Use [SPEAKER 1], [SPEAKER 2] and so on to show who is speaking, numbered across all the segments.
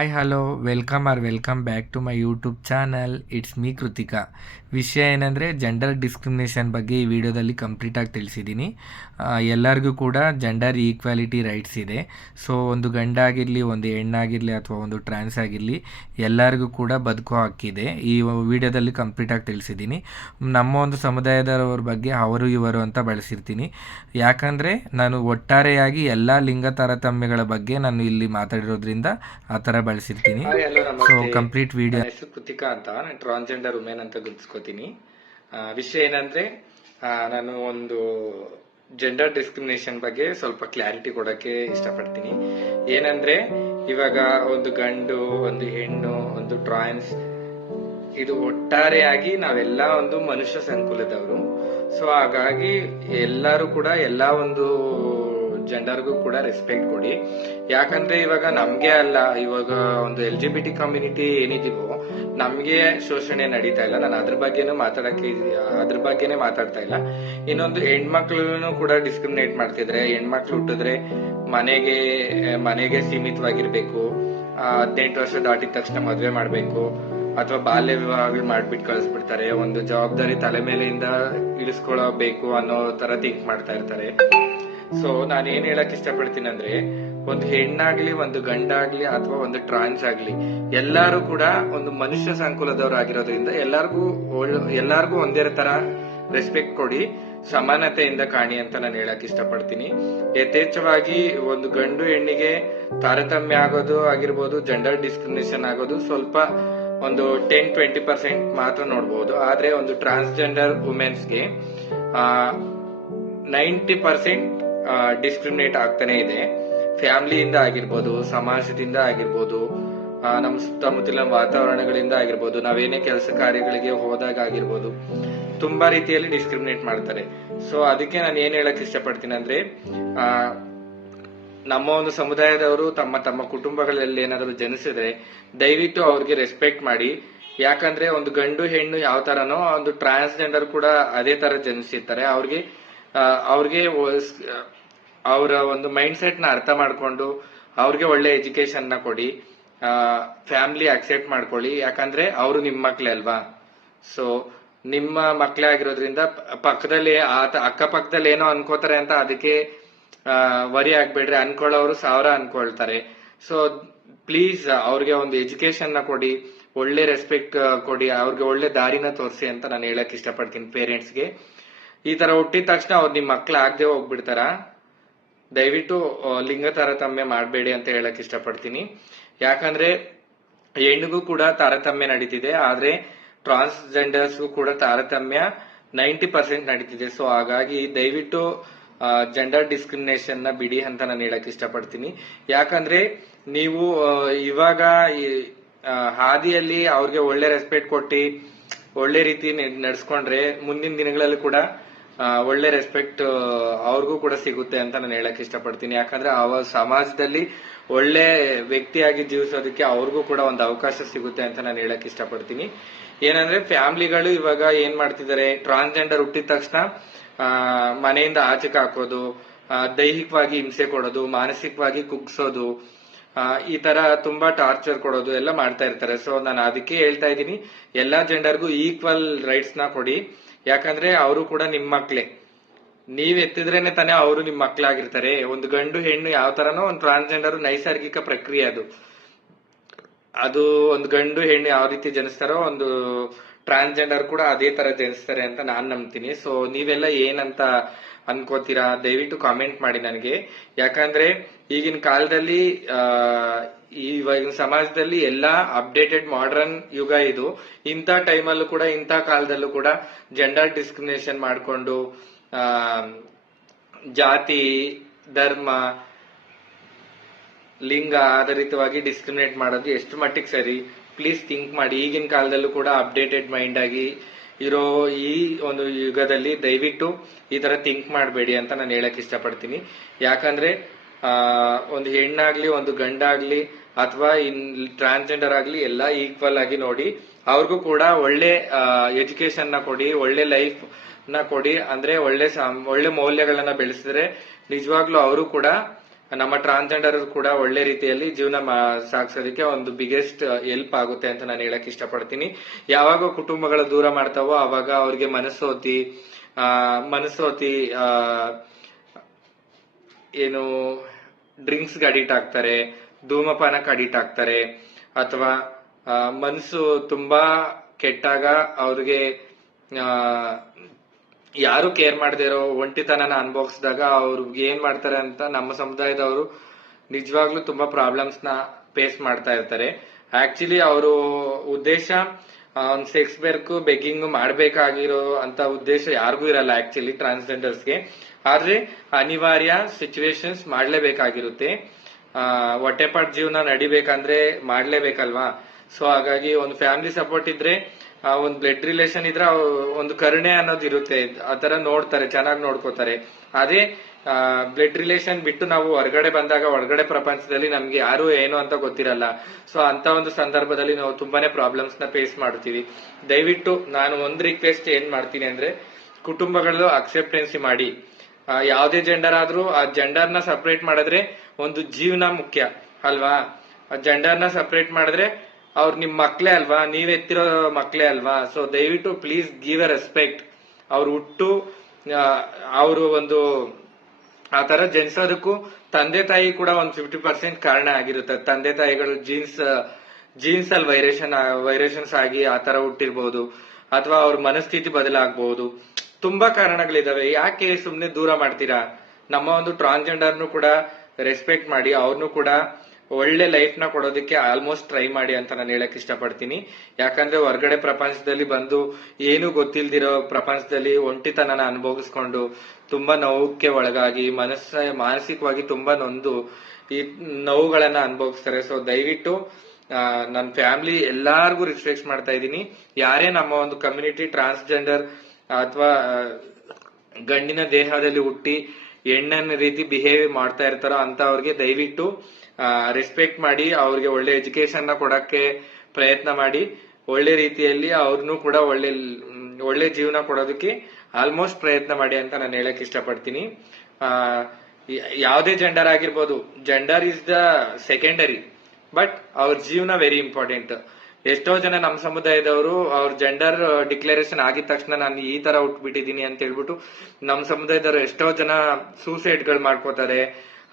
[SPEAKER 1] Hi hello welcome are welcome back to my YouTube channel it's me Krithika ವಿಷಯ ಏನಂದರೆ gender discrimination ಬಗ್ಗೆ ಈ ವಿಡಿಯೋದಲ್ಲಿ ಕಂಪ್ಲೀಟಾಗಿ ತಿಳಿಸಿದ್ದೀನಿ. ಎಲ್ಲರಿಗೂ ಕೂಡ ಜೆಂಡರ್ ಈಕ್ವಾಲಿಟಿ ರೈಟ್ಸ್ ಇದೆ. ಸೊ ಒಂದು ಗಂಡಾಗಿರಲಿ, ಒಂದು ಹೆಣ್ಣಾಗಿರಲಿ ಅಥವಾ ಒಂದು ಟ್ರಾನ್ಸ್ ಆಗಿರಲಿ, ಎಲ್ಲರಿಗೂ ಕೂಡ ಬದುಕೋ ಹಕ್ಕಿದೆ ಈ ವಿಡಿಯೋದಲ್ಲಿ ಕಂಪ್ಲೀಟಾಗಿ ತಿಳಿಸಿದ್ದೀನಿ. ನಮ್ಮ ಒಂದು ಸಮುದಾಯದವರ ಬಗ್ಗೆ ಅವರು, ಇವರು ಅಂತ ಬಳಸಿರ್ತೀನಿ. ಯಾಕಂದರೆ ನಾನು ಒಟ್ಟಾರೆಯಾಗಿ ಎಲ್ಲ ಲಿಂಗ ತಾರತಮ್ಯಗಳ ಬಗ್ಗೆ ನಾನು ಇಲ್ಲಿ ಮಾತಾಡಿರೋದ್ರಿಂದ ಆ ಥರ ಬಳಸಿರ್ತೀನಿ. ಸೊ ಕಂಪ್ಲೀಟ್ ವಿಡಿಯೋ
[SPEAKER 2] ಹೆಸರು ಕೃತಿಕಾ ಅಂತ. ನಾನು ಟ್ರಾನ್ಸ್ಜೆಂಡರ್ ವುಮೆನ್ ಅಂತ ಗುರುತಿಸ್ಕೋತೀನಿ. ವಿಷಯ ಏನಂದ್ರೆ ನಾನು ಒಂದು ಜೆಂಡರ್ ಡಿಸ್ಕ್ರಿಮಿನೇಷನ್ ಬಗ್ಗೆ ಸ್ವಲ್ಪ ಕ್ಲಾರಿಟಿ ಕೊಡಕ್ಕೆ ಇಷ್ಟಪಡ್ತೀನಿ. ಏನಂದ್ರೆ ಇವಾಗ ಒಂದು ಗಂಡು ಒಂದು ಹೆಣ್ಣು ಒಂದು ಟ್ರಾನ್ಸ್ ಇದು ಒಟ್ಟಾರೆಯಾಗಿ ನಾವೆಲ್ಲ ಒಂದು ಮನುಷ್ಯ ಸಂಕುಲದವರು. ಸೊ ಹಾಗಾಗಿ ಎಲ್ಲರೂ ಕೂಡ ಎಲ್ಲಾ ಒಂದು ಜೆಂಡರ್ಗೂ ಕೂಡ ರೆಸ್ಪೆಕ್ಟ್ ಕೊಡಿ. ಯಾಕಂದ್ರೆ ಇವಾಗ ನಮ್ಗೆ ಅಲ್ಲ, ಇವಾಗ ಒಂದು L G B T community ಏನಿದೀವೋ, ನಮ್ಗೆ ಶೋಷಣೆ ನಡೀತಾ ಇಲ್ಲ. ನಾನು ಅದ್ರ ಬಗ್ಗೆನೂ ಮಾತಾಡಕ್ಕೆ ಅದ್ರ ಬಗ್ಗೆನೇ ಮಾತಾಡ್ತಾ ಇಲ್ಲ. ಇನ್ನೊಂದು ಹೆಣ್ಮಕ್ಳು ಕೂಡ ಡಿಸ್ಕ್ರಿಮಿನೇಟ್ ಮಾಡ್ತಿದ್ರೆ, ಹೆಣ್ಮಕ್ಳು ಹುಟ್ಟಿದ್ರೆ ಮನೆಗೆ ಮನೆಗೆ ಸೀಮಿತವಾಗಿರ್ಬೇಕು. ಹದಿನೆಂಟು ವರ್ಷ ದಾಟಿದ ತಕ್ಷಣ ಮದುವೆ ಮಾಡ್ಬೇಕು. ಅಥವಾ ಬಾಲ್ಯ ವಿವಾಹಗಳು ಮಾಡ್ಬಿಟ್ಟು ಕಳಿಸ್ಬಿಡ್ತಾರೆ. ಒಂದು ಜವಾಬ್ದಾರಿ ತಲೆ ಮೇಲೆಯಿಂದ ಇಳಿಸ್ಕೊಳಬೇಕು ಅನ್ನೋ ತರ ಥಿಂಕ್ ಮಾಡ್ತಾ ಇರ್ತಾರೆ. ಸೊ ನಾನು ಏನ್ ಹೇಳಕ್ ಇಷ್ಟಪಡ್ತೀನಿ ಅಂದ್ರೆ ಒಂದು ಹೆಣ್ಣಾಗ್ಲಿ, ಒಂದು ಗಂಡಾಗ್ಲಿ ಅಥವಾ ಒಂದು ಟ್ರಾನ್ಸ್ ಆಗ್ಲಿ, ಎಲ್ಲಾರು ಕೂಡ ಒಂದು ಮನುಷ್ಯ ಸಂಕುಲದವ್ರು ಆಗಿರೋದ್ರಿಂದ ಎಲ್ಲಾರ್ಗೂ ಎಲ್ಲಾರ್ಗೂ ಒಂದೇ ತರ ರೆಸ್ಪೆಕ್ಟ್ ಕೊಡಿ, ಸಮಾನತೆಯಿಂದ ಕಾಣಿ ಅಂತ ನಾನು ಹೇಳಕ್ ಇಷ್ಟಪಡ್ತೀನಿ. ಯಥೇಚ್ಛವಾಗಿ ಒಂದು ಗಂಡು ಹೆಣ್ಣಿಗೆ ತಾರತಮ್ಯ ಆಗೋದು ಆಗಿರ್ಬೋದು ಜೆಂಡರ್ ಡಿಸ್ಕ್ರಿಮಿನೇಷನ್ ಆಗೋದು, ಸ್ವಲ್ಪ ಒಂದು ಟೆನ್ ಟ್ವೆಂಟಿ ಪರ್ಸೆಂಟ್ ಮಾತ್ರ ನೋಡಬಹುದು ಆದ್ರೆ ಒಂದು ಟ್ರಾನ್ಸ್ಜೆಂಡರ್ ವುಮೆನ್ಸ್ಗೆ ನೈಂಟಿ ಪರ್ಸೆಂಟ್ ಡಿಸ್ಕ್ರಿಮಿನೇಟ್ ಆಗ್ತಾನೆ ಇದೆ. ಫ್ಯಾಮಿಲಿಯಿಂದ ಆಗಿರ್ಬೋದು ಸಮಾಜದಿಂದ ಆಗಿರ್ಬೋದು ನಮ್ಮ ಸುತ್ತಮುತ್ತಲಿನ ವಾತಾವರಣಗಳಿಂದ ಆಗಿರ್ಬೋದು ನಾವೇನೇ ಕೆಲಸ ಕಾರ್ಯಗಳಿಗೆ ಹೋದಾಗ ಆಗಿರ್ಬೋದು ತುಂಬಾ ರೀತಿಯಲ್ಲಿ ಡಿಸ್ಕ್ರಿಮಿನೇಟ್ ಮಾಡ್ತಾರೆ. ಸೊ ಅದಕ್ಕೆ ನಾನು ಏನ್ ಹೇಳಕ್ ಇಷ್ಟಪಡ್ತೀನಿ ಅಂದ್ರೆ ಆ, ನಮ್ಮ ಒಂದು ಸಮುದಾಯದವರು ತಮ್ಮ ತಮ್ಮ ಕುಟುಂಬಗಳಲ್ಲಿ ಏನಾದರೂ ಜನಿಸಿದ್ರೆ ದಯವಿಟ್ಟು ಅವ್ರಿಗೆ ರೆಸ್ಪೆಕ್ಟ್ ಮಾಡಿ. ಯಾಕಂದ್ರೆ ಒಂದು ಗಂಡು ಹೆಣ್ಣು ಯಾವ ತರನೋ ಒಂದು ಟ್ರಾನ್ಸ್ಜೆಂಡರ್ ಕೂಡ ಅದೇ ತರ ಜನಿಸಿರ್ತಾರೆ. ಅವ್ರಿಗೆ ಅವ್ರಿಗೆ ಅವರ ಒಂದು ಮೈಂಡ್ ಸೆಟ್ನ ಅರ್ಥ ಮಾಡ್ಕೊಂಡು ಅವ್ರಿಗೆ ಒಳ್ಳೆ ಎಜುಕೇಶನ್ನ ಕೊಡಿ. ಫ್ಯಾಮಿಲಿ ಅಕ್ಸೆಪ್ಟ್ ಮಾಡ್ಕೊಳ್ಳಿ. ಯಾಕಂದ್ರೆ ಅವರು ನಿಮ್ಮ ಮಕ್ಳೇ ಅಲ್ವಾ? ಸೊ ನಿಮ್ಮ ಮಕ್ಳೇ ಆಗಿರೋದ್ರಿಂದ ಪಕ್ಕದಲ್ಲಿ ಆತ, ಅಕ್ಕಪಕ್ಕದಲ್ಲಿ ಏನೋ ಅನ್ಕೋತಾರೆ ಅಂತ ಅದಕ್ಕೆ ವರಿ ಆಗ್ಬೇಡ್ರಿ ಅನ್ಕೊಳ್ಳೋರು ಸಾವಿರ ಅನ್ಕೊಳ್ತಾರೆ. ಸೊ ಪ್ಲೀಸ್ ಅವ್ರಿಗೆ ಒಂದು ಎಜುಕೇಶನ್ನ ಕೊಡಿ. ಒಳ್ಳೆ ರೆಸ್ಪೆಕ್ಟ್ ಕೊಡಿ. ಅವ್ರಿಗೆ ಒಳ್ಳೆ ದಾರಿನ ತೋರಿಸಿ ಅಂತ ನಾನು ಹೇಳಕ್ ಇಷ್ಟಪಡ್ತೀನಿ ಪೇರೆಂಟ್ಸ್ಗೆ ಈ ತರ ಹುಟ್ಟಿದ ತಕ್ಷಣ ಅವ್ರು ನಿಮ್ ಮಕ್ಳು ಆಗದೆ ಹೋಗ್ಬಿಡ್ತಾರ? ದಯವಿಟ್ಟು ಲಿಂಗ ತಾರತಮ್ಯ ಮಾಡಬೇಡಿ ಅಂತ ಹೇಳಕ್ ಇಷ್ಟಪಡ್ತೀನಿ. ಯಾಕಂದ್ರೆ ಹೆಣ್ಣಿಗೂ ಕೂಡ ತಾರತಮ್ಯ ನಡೀತಿದೆ, ಆದ್ರೆ ಟ್ರಾನ್ಸ್ಜೆಂಡರ್ಸ್ಗೂ ಕೂಡ ತಾರತಮ್ಯ ನೈಂಟಿ ಪರ್ಸೆಂಟ್ ನಡೀತಿದೆ. ಸೊ, ಹಾಗಾಗಿ ದಯವಿಟ್ಟು ಜೆಂಡರ್ ಡಿಸ್ಕ್ರಿಮಿನೇಷನ್ನ ಬಿಡಿ ಅಂತ ನಾನು ಹೇಳಕ್ ಇಷ್ಟಪಡ್ತೀನಿ. ಯಾಕಂದ್ರೆ, ನೀವು ಇವಾಗ ಹಾದಿಯಲ್ಲಿ ಅವ್ರಿಗೆ ಒಳ್ಳೆ ರೆಸ್ಪೆಕ್ಟ್ ಕೊಟ್ಟು, ಒಳ್ಳೆ ರೀತಿ ನಡೆಸ್ಕೊಂಡ್ರೆ ಮುಂದಿನ ದಿನಗಳಲ್ಲಿ ಕೂಡ ಒಳ್ಳೆ ರೆಸ್ಪೆಕ್ಟ್ ಅವ್ರಿಗೂ ಕೂಡ ಸಿಗುತ್ತೆ ಅಂತ ನಾನು ಹೇಳಕ್ ಇಷ್ಟಪಡ್ತೀನಿ. ಯಾಕಂದ್ರೆ ಅವ ಸಮಾಜದಲ್ಲಿ ಒಳ್ಳೆ ವ್ಯಕ್ತಿಯಾಗಿ ಜೀವಿಸೋದಕ್ಕೆ ಅವ್ರಿಗೂ ಕೂಡ ಒಂದು ಅವಕಾಶ ಸಿಗುತ್ತೆ ಅಂತ ನಾನು ಹೇಳಕ್ ಇಷ್ಟಪಡ್ತೀನಿ. ಏನಂದ್ರೆ ಫ್ಯಾಮಿಲಿಗಳು ಇವಾಗ ಏನ್ ಮಾಡ್ತಿದ್ದಾರೆ? ಟ್ರಾನ್ಸ್ಜೆಂಡರ್ ಹುಟ್ಟಿದ ತಕ್ಷಣ ಮನೆಯಿಂದ ಆಚೆಗೆ ಹಾಕೋದು ದೈಹಿಕವಾಗಿ ಹಿಂಸೆ ಕೊಡೋದು, ಮಾನಸಿಕವಾಗಿ ಕುಗ್ಸೋದು ಈ ತರ ತುಂಬಾ ಟಾರ್ಚರ್ ಕೊಡೋದು ಎಲ್ಲ ಮಾಡ್ತಾ ಇರ್ತಾರೆ. ಸೊ ನಾನು ಅದಕ್ಕೆ ಹೇಳ್ತಾ ಇದ್ದೀನಿ. ಎಲ್ಲಾ ಜೆಂಡರ್ಗೂ ಈಕ್ವಲ್ ರೈಟ್ಸ್ನ ಕೊಡಿ. ಯಾಕಂದ್ರೆ ಅವರು ಕೂಡ ನಿಮ್ ಮಕ್ಳೇ. ನೀವ್ ಎತ್ತಿದ್ರೇನೆ ತಾನೇ ಅವರು ನಿಮ್ ಮಕ್ಳಾಗಿರ್ತಾರೆ. ಒಂದು ಗಂಡು, ಹೆಣ್ಣು ಯಾವ ತರನೋ ಒಂದು ಟ್ರಾನ್ಸ್ಜೆಂಡರ್ ನೈಸರ್ಗಿಕ ಪ್ರಕ್ರಿಯೆ ಅದು. ಅದು ಒಂದು ಗಂಡು, ಹೆಣ್ಣು ಯಾವ ರೀತಿ ಜನಿಸ್ತಾರೋ ಒಂದು ಟ್ರಾನ್ಸ್ಜೆಂಡರ್ ಕೂಡ ಅದೇ ತರ ಜನಿಸ್ತಾರೆ ಅಂತ ನಾನ್ ನಂಬ್ತೀನಿ. ಸೊ ನೀವೆಲ್ಲ ಏನಂತ ಅನ್ಕೋತೀರಾ? ದಯವಿಟ್ಟು ಕಾಮೆಂಟ್ ಮಾಡಿ ನನಗೆ. ಯಾಕಂದ್ರೆ ಈಗಿನ ಕಾಲದಲ್ಲಿ ಇವಾಗಿನ ಸಮಾಜದಲ್ಲಿ ಎಲ್ಲಾ ಅಪ್ಡೇಟೆಡ್ ಮಾಡರ್ನ್ ಯುಗ ಇದು. ಇಂಥ ಟೈಮಲ್ಲೂ ಕೂಡ, ಇಂಥ ಕಾಲದಲ್ಲೂ ಕೂಡ ಜೆಂಡರ್ ಡಿಸ್ಕ್ರಿಮಿನೇಷನ್ ಮಾಡಿಕೊಂಡು ಜಾತಿ, ಧರ್ಮ, ಲಿಂಗ ಆಧಾರಿತವಾಗಿ ಡಿಸ್ಕ್ರಿಮಿನೇಟ್ ಮಾಡೋದು ಎಷ್ಟು ಮಟ್ಟಿಗೆ ಸರಿ? ಪ್ಲೀಸ್ ಥಿಂಕ್ ಮಾಡಿ. ಈಗಿನ ಕಾಲದಲ್ಲೂ ಕೂಡ ಅಪ್ಡೇಟೆಡ್ ಮೈಂಡ್ ಆಗಿ ಇರೋ ಈ ಒಂದು ಯುಗದಲ್ಲಿ ದಯವಿಟ್ಟು ಈ ತರ ಥಿಂಕ್ ಮಾಡಬೇಡಿ ಅಂತ ನಾನು ಹೇಳಕ್ ಇಷ್ಟಪಡ್ತೀನಿ. ಯಾಕಂದ್ರೆ ಆ, ಒಂದು ಹೆಣ್ಣಾಗ್ಲಿ ಒಂದು ಗಂಡಾಗ್ಲಿ ಅಥವಾ ಇನ್ ಟ್ರಾನ್ಸ್ಜೆಂಡರ್ ಆಗ್ಲಿ ಎಲ್ಲ ಈಕ್ವಲ್ ಆಗಿ ನೋಡಿ ಅವ್ರಿಗೂ ಕೂಡ ಒಳ್ಳೆ ಎಜುಕೇಶನ್ನ ಕೊಡಿ ಒಳ್ಳೆ ಲೈಫ್ನ ಕೊಡಿ. ಅಂದ್ರೆ ಒಳ್ಳೆ ಒಳ್ಳೆ ಮೌಲ್ಯಗಳನ್ನ ಬೆಳೆಸಿದ್ರೆ ನಿಜವಾಗ್ಲೂ ಅವರು ಕೂಡ ನಮ್ಮ ಟ್ರಾನ್ಸ್ಜೆಂಡರ್ ಕೂಡ ಒಳ್ಳೆ ರೀತಿಯಲ್ಲಿ ಜೀವನ ಸಾಗಿಸೋದಕ್ಕೆ ಒಂದು ಬಿಗ್ಗೆಸ್ಟ್ ಹೆಲ್ಪ್ ಆಗುತ್ತೆ ಅಂತ ನಾನು ಹೇಳಕ್ ಇಷ್ಟಪಡ್ತೀನಿ. ಯಾವಾಗ ಕುಟುಂಬಗಳು ದೂರ ಮಾಡ್ತಾವೋ ಅವಾಗ ಅವ್ರಿಗೆ ಮನಸ್ಸೋತಿ ಆ, ಮನಸ್ಸೋತಿ ಏನು ಡ್ರಿಂಕ್ಸ್ಗೆ ಅಡಿಟ್ ಆಗ್ತಾರೆ ಧೂಮಪಾನಕ್ಕೆ ಅಡಿಟ್ ಆಗ್ತಾರೆ ಅಥವಾ ಮನಸ್ಸು ತುಂಬಾ ಕೆಟ್ಟಾಗ ಅವ್ರಿಗೆ ಯಾರು ಕೇರ್ ಮಾಡದೇ ಇರೋ ಒಂಟಿತನನ ಅನುಭವಿಸಿದಾಗ ಅವ್ರು ಏನ್ ಮಾಡ್ತಾರೆ ಅಂತ ನಮ್ಮ ಸಮುದಾಯದವರು ನಿಜವಾಗ್ಲೂ ತುಂಬಾ ಪ್ರಾಬ್ಲಮ್ಸ್ನ ಫೇಸ್ ಮಾಡ್ತಾ ಇರ್ತಾರೆ. ಆಕ್ಚುಲಿ ಅವರು ಉದ್ದೇಶ ಒಂದು ಸೆಕ್ಸ್ ವರ್ಕ್ ಬೆಗ್ಗಿಂಗ್ ಮಾಡ್ಬೇಕಾಗಿರೋ ಅಂತ ಉದ್ದೇಶ ಯಾರಿಗೂ ಇರಲ್ಲ ಆಕ್ಚುಲಿ ಟ್ರಾನ್ಸ್ಜೆಂಡರ್ಸ್ಗೆ ಆದ್ರೆ ಅನಿವಾರ್ಯ ಸಿಚುವೇಶನ್ಸ್ ಮಾಡ್ಲೇಬೇಕಾಗಿರುತ್ತೆ. ಹೊಟ್ಟೆಪಾಟ್ ಜೀವನ ನಡಿಬೇಕಂದ್ರೆ ಮಾಡ್ಲೇಬೇಕಲ್ವಾ? ಸೊ ಹಾಗಾಗಿ ಒಂದು ಫ್ಯಾಮಿಲಿ ಸಪೋರ್ಟ್ ಇದ್ರೆ ಆ, ಒಂದು ಬ್ಲಡ್ ರಿಲೇಷನ್ ಇದ್ರೆ ಒಂದು ಕರುಣೆ ಅನ್ನೋದು ಇರುತ್ತೆ. ಆತರ ನೋಡ್ತಾರೆ ಚೆನ್ನಾಗಿ ನೋಡ್ಕೋತಾರೆ. ಅದೇ ಬ್ಲಡ್ ರಿಲೇಷನ್ ಬಿಟ್ಟು ನಾವು ಹೊರಗಡೆ ಬಂದಾಗ ಹೊರಗಡೆ ಪ್ರಪಂಚದಲ್ಲಿ ನಮ್ಗೆ ಯಾರು ಏನು ಅಂತ ಗೊತ್ತಿರಲ್ಲ. ಸೊ ಅಂತ ಒಂದು ಸಂದರ್ಭದಲ್ಲಿ ನಾವು ತುಂಬಾನೇ ಪ್ರಾಬ್ಲಮ್ಸ್ನ ಫೇಸ್ ಮಾಡ್ತೀವಿ. ದಯವಿಟ್ಟು ನಾನು ಒಂದ್ ರಿಕ್ವೆಸ್ಟ್ ಏನ್ ಮಾಡ್ತೀನಿ ಅಂದ್ರೆ ಕುಟುಂಬಗಳು ಅಕ್ಸೆಪ್ಟೆನ್ಸಿ ಮಾಡಿ. ಆ, ಯಾವುದೇ ಜೆಂಡರ್ ಆದ್ರೂ ಆ ಜೆಂಡರ್ನ ಸಪರೇಟ್ ಮಾಡಿದ್ರೆ ಒಂದು ಜೀವನ ಮುಖ್ಯ ಅಲ್ವಾ? ಜೆಂಡರ್ನ ಸಪರೇಟ್ ಮಾಡಿದ್ರೆ ಅವ್ರು ನಿಮ್ ಮಕ್ಳೇ ಅಲ್ವಾ? ನೀವ್ ಎತ್ತಿರೋ ಮಕ್ಳೇ ಅಲ್ವಾ? ಸೊ ದಯವಿಟ್ಟು ಪ್ಲೀಸ್ ಗಿವ್ ಅ ರೆಸ್ಪೆಕ್ಟ್ ಅವ್ರು ಹುಟ್ಟು ಅವರು ಒಂದು, ಆ ತರ ಜನಿಸೋದಕ್ಕೂ ತಂದೆ ತಾಯಿ ಕೂಡ ಒಂದು ಫಿಫ್ಟಿ ಪರ್ಸೆಂಟ್ ಕಾರಣ ಆಗಿರುತ್ತೆ. ತಂದೆ ತಾಯಿಗಳು ಜೀನ್ಸ್ ಜೀನ್ಸ್ ಅಲ್ಲಿ ವೈರೇಷನ್ ವೈರೇಷನ್ಸ್ ಆಗಿ ಆ ತರ ಹುಟ್ಟಿರ್ಬೋದು. ಅಥವಾ ಅವ್ರ ಮನಸ್ಥಿತಿ ಬದಲಾಗಬಹುದು ತುಂಬಾ ಕಾರಣಗಳಿದಾವೆ. ಯಾಕೆ ಸುಮ್ನೆ ದೂರ ಮಾಡ್ತೀರಾ? ನಮ್ಮ ಒಂದು ಟ್ರಾನ್ಸ್ಜೆಂಡರ್ನು ಕೂಡ ರೆಸ್ಪೆಕ್ಟ್ ಮಾಡಿ ಅವ್ರನ್ನು ಕೂಡ ಒಳ್ಳೆ ಲೈಫ್ನ ಕೊಡೋದಕ್ಕೆ ಆಲ್ಮೋಸ್ಟ್ ಟ್ರೈ ಮಾಡಿ ಅಂತ ನಾನು ಹೇಳಕ್ ಇಷ್ಟಪಡ್ತೀನಿ. ಯಾಕಂದ್ರೆ ಹೊರಗಡೆ ಪ್ರಪಂಚದಲ್ಲಿ ಬಂದು ಏನು ಗೊತ್ತಿಲ್ದಿರೋ ಪ್ರಪಂಚದಲ್ಲಿ ಒಂಟಿತನನ ಅನುಭವಿಸ್ಕೊಂಡು ತುಂಬಾ ನೋವಕ್ಕೆ ಒಳಗಾಗಿ, ಮನಸ್ಸ, ಮಾನಸಿಕವಾಗಿ ತುಂಬಾ ನೊಂದು ಈ ನೋವುಗಳನ್ನ ಅನುಭವಿಸ್ತಾರೆ. ಸೊ ದಯವಿಟ್ಟು ನನ್ನ ಫ್ಯಾಮಿಲಿ ಎಲ್ಲಾರ್ಗು ರಿಸ್ಪೆಕ್ಟ್ ಮಾಡ್ತಾ ಇದ್ದೀನಿ. ಯಾರೇ ನಮ್ಮ ಒಂದು ಕಮ್ಯುನಿಟಿ ಟ್ರಾನ್ಸ್ಜೆಂಡರ್ ಅಥವಾ ಗಂಡಿನ ದೇಹದಲ್ಲಿ ಹುಟ್ಟಿ ಹೆಣ್ಣನ ರೀತಿ ಬಿಹೇವ್ ಮಾಡ್ತಾ ಇರ್ತಾರೋ ಅಂತ ಅವ್ರಿಗೆ ದಯವಿಟ್ಟು ರೆಸ್ಪೆಕ್ಟ್ ಮಾಡಿ ಅವ್ರಿಗೆ ಒಳ್ಳೆ ಎಜುಕೇಶನ್ನ ಕೊಡಕ್ಕೆ ಪ್ರಯತ್ನ ಮಾಡಿ ಒಳ್ಳೆ ರೀತಿಯಲ್ಲಿ ಅವ್ರನ್ನೂ ಕೂಡ ಒಳ್ಳೆ ಒಳ್ಳೆ ಜೀವನ ಕೊಡೋದಕ್ಕೆ ಆಲ್ಮೋಸ್ಟ್ ಪ್ರಯತ್ನ ಮಾಡಿ ಅಂತ ನಾನು ಹೇಳಕ್ ಇಷ್ಟಪಡ್ತೀನಿ. ಆ, ಯಾವುದೇ ಜೆಂಡರ್ ಆಗಿರ್ಬೋದು gender is the secondary but ಅವ್ರ ಜೀವನ ವೆರಿ ಇಂಪಾರ್ಟೆಂಟ್ ಎಷ್ಟೋ ಜನ ನಮ್ಮ ಸಮುದಾಯದವರು ಅವ್ರ ಜೆಂಡರ್ ಡಿಕ್ಲರೇಷನ್ ಆಗಿದ ತಕ್ಷಣ ನಾನು ಈ ತರ ಉಟ್ಬಿಟ್ಟಿದ್ದೀನಿ ಅಂತ ಹೇಳ್ಬಿಟ್ಟು ನಮ್ಮ ಸಮುದಾಯದವರು ಎಷ್ಟೋ ಜನ ಸೂಸೈಡ್ಗಳು ಮಾಡ್ಕೋತಾರೆ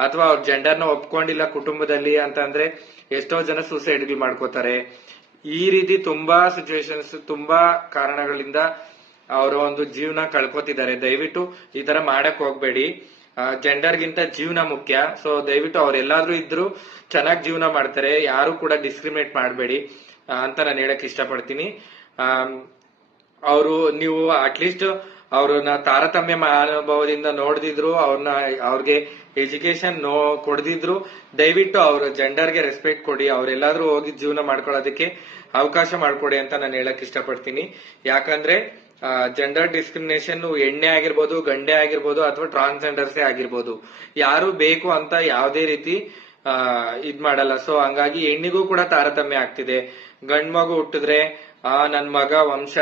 [SPEAKER 2] ಅಥವಾ ಅವ್ರ ಜೆಂಡರ್ನ ಒಪ್ಕೊಂಡಿಲ್ಲ ಕುಟುಂಬದಲ್ಲಿ ಅಂತ ಅಂದ್ರೆ ಎಷ್ಟೋ ಜನ ಸೂಸೈಡ್ಗಳು ಮಾಡ್ಕೋತಾರೆ. ಈ ರೀತಿ ತುಂಬಾ ಸಿಚುವೇಶನ್ಸ್ ತುಂಬಾ ಕಾರಣಗಳಿಂದ ಅವರ ಒಂದು ಜೀವನ ಕಳ್ಕೊತಿದ್ದಾರೆ. ದಯವಿಟ್ಟು ಈ ತರ ಮಾಡಕ್ ಹೋಗ್ಬೇಡಿ. ಜೆಂಡರ್ ಗಿಂತ ಜೀವನ ಮುಖ್ಯ. ಸೊ ದಯವಿಟ್ಟು ಅವ್ರೆಲ್ಲಾದ್ರೂ ಇದ್ರು ಚೆನ್ನಾಗಿ ಜೀವನ ಮಾಡ್ತಾರೆ. ಯಾರು ಕೂಡ ಡಿಸ್ಕ್ರಿಮಿನೇಟ್ ಮಾಡಬೇಡಿ ಅಂತ ನಾನು ಹೇಳಕ್ ಇಷ್ಟಪಡ್ತೀನಿ. ಅವರು ನೀವು ಅಟ್ಲೀಸ್ಟ್ ಅವ್ರನ್ನ ತಾರತಮ್ಯ ಅನುಭವದಿಂದ ನೋಡಿದ್ರು ಅವ್ರನ್ನ ಅವ್ರಿಗೆ ಎಜುಕೇಶನ್ ನೋ ಕೊಡ್ದಿದ್ರು. ದಯವಿಟ್ಟು ಅವ್ರ ಜೆಂಡರ್ಗೆ ರೆಸ್ಪೆಕ್ಟ್ ಕೊಡಿ, ಅವ್ರೆಲ್ಲಾದ್ರೂ ಹೋಗಿ ಜೀವನ ಮಾಡ್ಕೊಳ್ಳೋದಕ್ಕೆ ಅವಕಾಶ ಮಾಡ್ಕೊಡಿ ಅಂತ ನಾನು ಹೇಳಕ್ ಇಷ್ಟಪಡ್ತೀನಿ. ಯಾಕಂದ್ರೆ ಜೆಂಡರ್ ಡಿಸ್ಕ್ರಿಮಿನೇಷನ್ ಎಣ್ಣೆ ಆಗಿರ್ಬೋದು, ಗಂಡೆ ಆಗಿರ್ಬೋದು ಅಥವಾ ಟ್ರಾನ್ಸ್ಜೆಂಡರ್ಸೇ ಆಗಿರ್ಬೋದು. ಯಾರು ಬೇಕು ಅಂತ ಯಾವುದೇ ರೀತಿ ಇದ್ ಮಾಡಲ್ಲ. ಸೊ ಹಂಗಾಗಿ ಹೆಣ್ಣಿಗೂ ಕೂಡ ತಾರತಮ್ಯ ಆಗ್ತಿದೆ. ಗಂಡ್ ಮಗು ಹುಟ್ಟಿದ್ರೆ, ಆ, ನನ್ ಮಗ ವಂಶ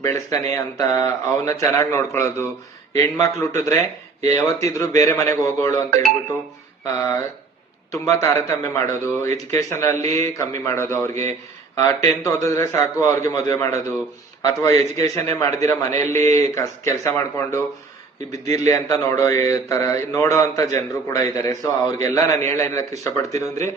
[SPEAKER 2] ಬೆಳೆಸ್ತಾನೆ ಅಂತ ಅವನ್ನ ಚೆನ್ನಾಗಿ ನೋಡ್ಕೊಳ್ಳೋದು. ಹೆಣ್ಮಕ್ಳು ಹುಟ್ಟಿದ್ರೆ ಯಾವತ್ತಿದ್ರು ಬೇರೆ ಮನೆಗೆ ಹೋಗೋಳು ಅಂತ ಹೇಳ್ಬಿಟ್ಟು, ಆ, ತುಂಬಾ ತಾರತಮ್ಯ ಮಾಡೋದು ಎಜುಕೇಶನ್ ಅಲ್ಲಿ ಕಮ್ಮಿ ಮಾಡೋದು ಅವ್ರಿಗೆ. ಟೆಂತ್ ಓದಿದ್ರೆ ಸಾಕು ಅವ್ರಿಗೆ ಮದುವೆ ಮಾಡೋದು. ಅಥವಾ ಎಜುಕೇಶನ್ ಮಾಡದಿರ ಮನೆಯಲ್ಲಿ ಕೆಲಸ ಮಾಡ್ಕೊಂಡು ಈ ಬಿದ್ದಿರ್ಲಿ ಅಂತ ನೋಡೋ ತರ, ನೋಡೋ ಅಂತ ಜನರು ಕೂಡ ಇದ್ದಾರೆ ಸೊ ಅವ್ರಿಗೆಲ್ಲ ನಾನು ಹೇಳಕ್ ಇಷ್ಟಪಡ್ತೀನಿ ಅಂದ್ರೆ,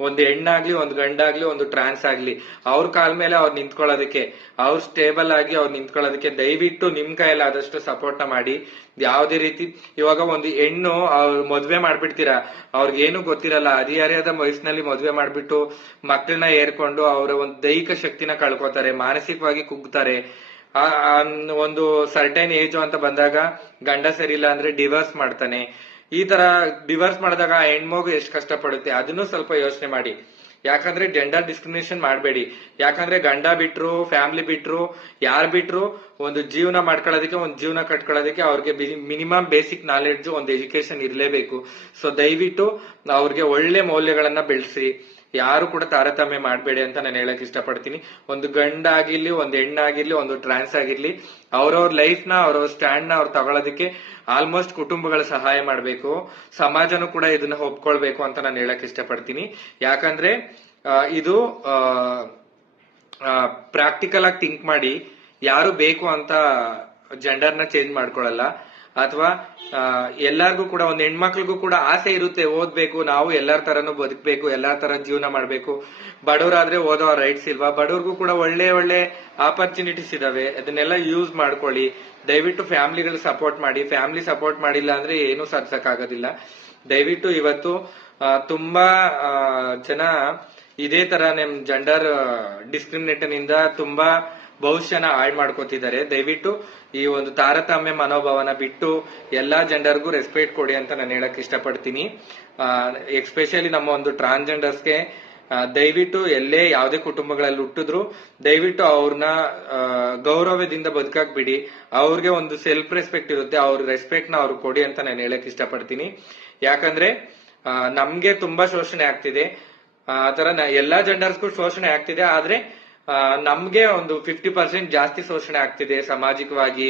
[SPEAKER 2] ಒಂದು ಹೆಣ್ಣಾಗ್ಲಿ, ಒಂದು ಗಂಡಾಗ್ಲಿ, ಒಂದು ಟ್ರಾನ್ಸ್ ಆಗ್ಲಿ, ಅವ್ರ ಕಾಲ್ ಮೇಲೆ ಅವ್ರು ನಿಂತ್ಕೊಳ್ಳೋದಕ್ಕೆ, ಅವ್ರು ಸ್ಟೇಬಲ್ ಆಗಿ ಅವ್ರು ನಿಂತ್ಕೊಳ್ಳೋದಕ್ಕೆ ದಯವಿಟ್ಟು ನಿಮ್ ಕೈಯಲ್ಲಿ ಆದಷ್ಟು ಸಪೋರ್ಟ್ ಮಾಡಿ. ಯಾವುದೇ ರೀತಿ, ಇವಾಗ ಒಂದು ಹೆಣ್ಣು, ಅವ್ರು ಮದ್ವೆ ಮಾಡ್ಬಿಡ್ತೀರಾ? ಅವ್ರಿಗೇನು ಗೊತ್ತಿರಲ್ಲ. ಅದಿಯಾರ್ಯಾದ ವಯಸ್ಸಿನಲ್ಲಿ ಮದ್ವೆ ಮಾಡ್ಬಿಟ್ಟು ಮಕ್ಕಳನ್ನ ಏರ್ಕೊಂಡು ಅವರ ಒಂದು ದೈಹಿಕ ಶಕ್ತಿನ ಕಳ್ಕೊತಾರೆ, ಮಾನಸಿಕವಾಗಿ ಕುಗ್ತಾರೆ. ಒಂದು ಸರ್ಟೈನ್ ಏಜ್ ಅಂತ ಬಂದಾಗ ಗಂಡ ಸರಿ ಇಲ್ಲ ಅಂದ್ರೆ ಡಿವೋರ್ಸ್ ಮಾಡ್ತಾನೆ. ಈ ತರ ಡಿವೋರ್ಸ್ ಮಾಡಿದಾಗ ಆ ಹೆಣ್ಮಗು ಎಷ್ಟು ಕಷ್ಟಪಡುತ್ತೆ? ಅದನ್ನು ಸ್ವಲ್ಪ ಯೋಚನೆ ಮಾಡಿ. ಯಾಕಂದ್ರೆ ಜೆಂಡರ್ ಡಿಸ್ಕ್ರಿಮಿನೇಷನ್ ಮಾಡಬೇಡಿ. ಯಾಕಂದ್ರೆ ಗಂಡ ಬಿಟ್ರು ಫ್ಯಾಮಿಲಿ ಬಿಟ್ರು, ಯಾರ್ ಬಿಟ್ರು ಒಂದು ಜೀವನ ಮಾಡ್ಕೊಳ್ಳೋದಕ್ಕೆ, ಒಂದು ಜೀವನ ಕಟ್ಕೊಳ್ಳೋದಕ್ಕೆ ಅವ್ರಿಗೆ ಮಿನಿಮಮ್ ಬೇಸಿಕ್ ನಾಲೆಡ್ಜ್ ಒಂದು ಎಜುಕೇಶನ್ ಇರಲೇಬೇಕು. ಸೊ ದಯವಿಟ್ಟು ಅವ್ರಿಗೆ ಒಳ್ಳೆ ಮೌಲ್ಯಗಳನ್ನ ಬೆಳೆಸಿ. ಯಾರು ಕೂಡ ತಾರತಮ್ಯ ಮಾಡಬೇಡಿ ಅಂತ ನಾನು ಹೇಳಕ್ ಇಷ್ಟಪಡ್ತೀನಿ. ಒಂದು ಗಂಡಾಗಿರ್ಲಿ, ಒಂದು ಹೆಣ್ಣಾಗಿರ್ಲಿ, ಒಂದು ಟ್ರಾನ್ಸ್ ಆಗಿರ್ಲಿ, ಅವ್ರವ್ರ ಲೈಫ್ನ, ಅವ್ರವ್ರ ಸ್ಟ್ಯಾಂಡ್ನ ಅವ್ರು ತಗೊಳ್ಳೋದಕ್ಕೆ ಆಲ್ಮೋಸ್ಟ್ ಕುಟುಂಬಗಳ ಸಹಾಯ ಮಾಡಬೇಕು. ಸಮಾಜನೂ ಕೂಡ ಇದನ್ನ ಒಪ್ಕೊಳ್ಬೇಕು ಅಂತ ನಾನು ಹೇಳಕ್ ಇಷ್ಟಪಡ್ತೀನಿ. ಯಾಕಂದ್ರೆ ಇದು ಪ್ರಾಕ್ಟಿಕಲ್ ಆಗಿ ಥಿಂಕ್ ಮಾಡಿ ಯಾರು ಬೇಕು ಅಂತ ಜೆಂಡರ್ನ ಚೇಂಜ್ ಮಾಡ್ಕೊಳಲ್ಲ. ಅಥವಾ ಎಲ್ಲಾರ್ಗೂ ಕೂಡ, ಒಂದು ಹೆಣ್ಮಕ್ಳಿಗೂ ಕೂಡ ಆಸೆ ಇರುತ್ತೆ, ಓದ್ಬೇಕು, ನಾವು ಎಲ್ಲರ ತರನು ಬದುಕಬೇಕು, ಎಲ್ಲಾರ ತರ ಜೀವನ ಮಾಡಬೇಕು. ಬಡವರಾದ್ರೆ ಓದೋ ರೈಟ್ಸ್ ಇಲ್ವಾ? ಬಡವ್ರಿಗೂ ಕೂಡ ಒಳ್ಳೆ ಒಳ್ಳೆ ಆಪರ್ಚುನಿಟೀಸ್ ಇದಾವೆ. ಅದನ್ನೆಲ್ಲ ಯೂಸ್ ಮಾಡ್ಕೊಳ್ಳಿ. ದಯವಿಟ್ಟು ಫ್ಯಾಮಿಲಿಗಳು ಸಪೋರ್ಟ್ ಮಾಡಿ. ಫ್ಯಾಮಿಲಿ ಸಪೋರ್ಟ್ ಮಾಡಿಲ್ಲ ಅಂದ್ರೆ ಏನು ಸಾಧಿಸಕ್ ಆಗೋದಿಲ್ಲ ದಯವಿಟ್ಟು ಇವತ್ತು ತುಂಬಾ ಜನ ಇದೇ ತರ ನಿಮ್ ಜೆಂಡರ್ ಡಿಸ್ಕ್ರಿಮಿನೇಟನ್ ಇಂದ ತುಂಬಾ ಭವಿಷ್ಯನ ಹಾಳು ಮಾಡ್ಕೋತಿದ್ದಾರೆ. ದಯವಿಟ್ಟು ಈ ಒಂದು ತಾರತಮ್ಯ ಮನೋಭಾವನ ಬಿಟ್ಟು ಎಲ್ಲಾ ಜೆಂಡರ್ಗೂ ರೆಸ್ಪೆಕ್ಟ್ ಕೊಡಿ ಅಂತ ನಾನು ಹೇಳಕ್ ಇಷ್ಟಪಡ್ತೀನಿ. ಎಕ್ಸ್ಪೆಷಲಿ ನಮ್ಮ ಒಂದು ಟ್ರಾನ್ಸ್ಜೆಂಡರ್ಸ್ಗೆ ದಯವಿಟ್ಟು ಎಲ್ಲೇ ಯಾವುದೇ ಕುಟುಂಬಗಳಲ್ಲಿ ಹುಟ್ಟಿದ್ರು, ದಯವಿಟ್ಟು ಅವ್ರನ್ನ ಗೌರವದಿಂದ ಬದುಕಕ್ ಬಿಡಿ ಅವ್ರಿಗೆ ಒಂದು ಸೆಲ್ಫ್ ರೆಸ್ಪೆಕ್ಟ್ ಇರುತ್ತೆ, ಅವ್ರ ರೆಸ್ಪೆಕ್ಟ್ನ ಅವ್ರು ಕೊಡಿ ಅಂತ ನಾನು ಹೇಳಕ್ ಇಷ್ಟಪಡ್ತೀನಿ. ಯಾಕಂದ್ರೆ ನಮ್ಗೆ ತುಂಬಾ ಶೋಷಣೆ ಆಗ್ತಿದೆ. ಆ ತರ ನ- ಎಲ್ಲಾ ಜೆಂಡರ್ಸ್ಗೂ ಶೋಷಣೆ ಆಗ್ತಿದೆ, ಆದ್ರೆ ನಮ್ಗೆ ಒಂದು ಫಿಫ್ಟಿ ಪರ್ಸೆಂಟ್ ಜಾಸ್ತಿ ಶೋಷಣೆ ಆಗ್ತಿದೆ. ಸಾಮಾಜಿಕವಾಗಿ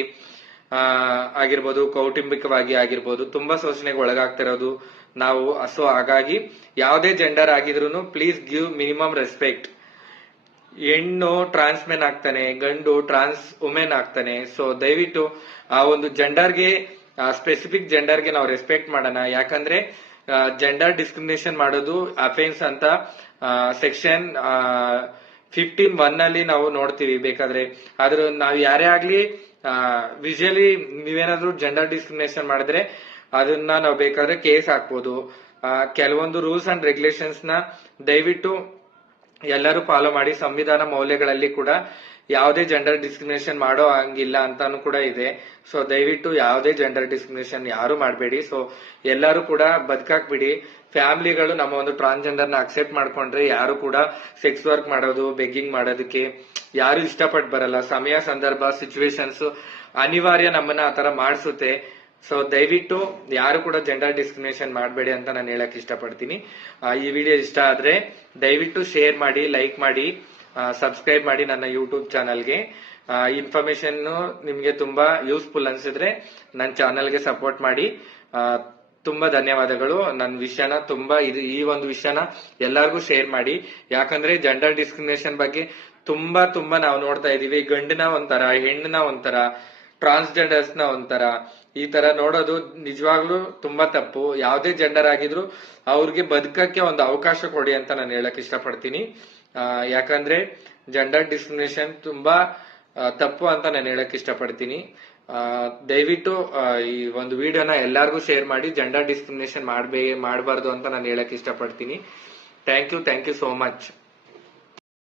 [SPEAKER 2] ಆಗಿರ್ಬೋದು, ಕೌಟುಂಬಿಕವಾಗಿ ಆಗಿರ್ಬೋದು, ತುಂಬಾ ಶೋಷಣೆಗೆ ಒಳಗಾಗ್ತಿರೋದು ನಾವು. ಸೊ ಹಾಗಾಗಿ ಯಾವುದೇ ಜೆಂಡರ್ ಆಗಿದ್ರು ಪ್ಲೀಸ್ ಗಿವ್ ಮಿನಿಮಮ್ ರೆಸ್ಪೆಕ್ಟ್ ಹೆಣ್ಣು ಟ್ರಾನ್ಸ್ ಮೆನ್ ಆಗ್ತಾನೆ, ಗಂಡು ಟ್ರಾನ್ಸ್ ವುಮೆನ್ ಆಗ್ತಾನೆ. ಸೊ ದಯವಿಟ್ಟು ಆ ಒಂದು ಜೆಂಡರ್ಗೆ ಸ್ಪೆಸಿಫಿಕ್ ಜೆಂಡರ್ಗೆ ನಾವು ರೆಸ್ಪೆಕ್ಟ್ ಮಾಡೋಣ. ಯಾಕಂದ್ರೆ ಜೆಂಡರ್ ಡಿಸ್ಕ್ರಿಮಿನೇಷನ್ ಮಾಡೋದು ಅಫೆನ್ಸ್ ಅಂತ ಸೆಕ್ಷನ್ ಫಿಫ್ಟೀನ್ ಒನ್ ಅಲ್ಲಿ ನಾವು ನೋಡ್ತೀವಿ, ಬೇಕಾದ್ರೆ. ಆದ್ರೂ ನಾವು ಯಾರೇ ಆಗ್ಲಿ ವಿಜುವಲಿ ನೀವೇನಾದ್ರೂ ಜೆಂಡರ್ ಡಿಸ್ಕ್ರಿಮಿನೇಷನ್ ಮಾಡಿದ್ರೆ ಅದನ್ನ ನಾವು ಬೇಕಾದ್ರೆ ಕೇಸ್ ಹಾಕ್ಬೋದು. ಕೆಲವೊಂದು ರೂಲ್ಸ್ ಅಂಡ್ ರೆಗ್ಯುಲೇಷನ್ಸ್ನ ದಯವಿಟ್ಟು ಎಲ್ಲರೂ ಫಾಲೋ ಮಾಡಿ, ಸಂವಿಧಾನ ಮೌಲ್ಯಗಳಲ್ಲಿ ಕೂಡ ಯಾವುದೇ ಜೆಂಡರ್ ಡಿಸ್ಕ್ರಿಮಿನೇಷನ್ ಮಾಡೋ ಹಂಗಿಲ್ಲ ಅಂತಾನು ಕೂಡ ಇದೆ. ಸೊ ದಯವಿಟ್ಟು ಯಾವುದೇ ಜೆಂಡರ್ ಡಿಸ್ಕ್ರಿಮಿನೇಷನ್ ಯಾರು ಮಾಡಬೇಡಿ. ಸೊ ಎಲ್ಲರೂ ಕೂಡ ಬದುಕಾಕ್ ಬಿಡಿ ಫ್ಯಾಮಿಲಿಗಳು ನಮ್ಮ ಒಂದು ಟ್ರಾನ್ಸ್ಜೆಂಡರ್ನ ಅಕ್ಸೆಪ್ಟ್ ಮಾಡ್ಕೊಂಡ್ರೆ ಯಾರು ಕೂಡ ಸೆಕ್ಸ್ ವರ್ಕ್ ಮಾಡೋದು ಬೆಗ್ಗಿಂಗ್ ಮಾಡೋದಕ್ಕೆ ಯಾರು ಇಷ್ಟಪಟ್ಟು ಬರಲ್ಲ. ಸಮಯ, ಸಂದರ್ಭ ಸಿಚುವೇಶನ್ಸ್ ಅನಿವಾರ್ಯ ನಮ್ಮನ್ನ ಆತರ ಮಾಡಿಸುತ್ತೆ. ಸೊ ದಯವಿಟ್ಟು ಯಾರು ಕೂಡ ಜೆಂಡರ್ ಡಿಸ್ಕ್ರಿಮಿನೇಷನ್ ಮಾಡಬೇಡಿ ಅಂತ ನಾನು ಹೇಳಕ್ ಇಷ್ಟಪಡ್ತೀನಿ. ಈ ವಿಡಿಯೋ ಇಷ್ಟ ಆದ್ರೆ ದಯವಿಟ್ಟು ಶೇರ್ ಮಾಡಿ ಲೈಕ್ ಮಾಡಿ ಸಬ್ಸ್ಕ್ರೈಬ್ ಮಾಡಿ ನನ್ನ ಯೂಟ್ಯೂಬ್ ಚಾನಲ್ಗೆ ಇನ್ಫಾರ್ಮೇಶನ್ ನಿಮ್ಗೆ ತುಂಬಾ ಯೂಸ್ಫುಲ್ ಅನ್ಸಿದ್ರೆ ನನ್ನ ಚಾನಲ್ಗೆ ಸಪೋರ್ಟ್ ಮಾಡಿ. ತುಂಬಾ ಧನ್ಯವಾದಗಳು. ನನ್ನ ವಿಷಯನ ತುಂಬಾ ಇದು, ಈ ಒಂದು ವಿಷಯನ ಎಲ್ಲರಿಗೂ ಶೇರ್ ಮಾಡಿ. ಯಾಕಂದ್ರೆ ಜೆಂಡರ್ ಡಿಸ್ಕ್ರಿಮಿನೇಷನ್ ಬಗ್ಗೆ ತುಂಬಾ ತುಂಬಾ ನಾವು ನೋಡ್ತಾ ಇದೀವಿ. ಗಂಡನ ಒಂಥರ, ಹೆಣ್ಣನ ಒಂಥರ ಟ್ರಾನ್ಸ್ಜೆಂಡರ್ಸ್ನ ಒಂಥರ. ಈ ತರ ನೋಡೋದು ನಿಜವಾಗ್ಲೂ ತುಂಬಾ ತಪ್ಪು. ಯಾವುದೇ ಜೆಂಡರ್ ಆಗಿದ್ರು ಅವ್ರಿಗೆ ಬದುಕಕ್ಕೆ ಒಂದು ಅವಕಾಶ ಕೊಡಿ ಅಂತ ನಾನು ಹೇಳಕ್ ಇಷ್ಟಪಡ್ತೀನಿ. ಯಾಕಂದ್ರೆ ಜೆಂಡರ್ ಡಿಸ್ಕ್ರಿಮಿನೇಷನ್ ತುಂಬಾ ತಪ್ಪು ಅಂತ ನಾನು ಹೇಳಕ್ ಇಷ್ಟಪಡ್ತೀನಿ. ದಯವಿಟ್ಟು ಆ, ಈ ಒಂದು ವಿಡಿಯೋನ ಎಲ್ಲಾರ್ಗೂ ಶೇರ್ ಮಾಡಿ ಜೆಂಡರ್ ಡಿಸ್ಕ್ರಿಮಿನೇಷನ್ ಮಾಡ್ಬೇ ಮಾಡಬಾರ್ದು ಅಂತ ನಾನು ಹೇಳಕ್ ಇಷ್ಟಪಡ್ತೀನಿ. Thank you thank you so much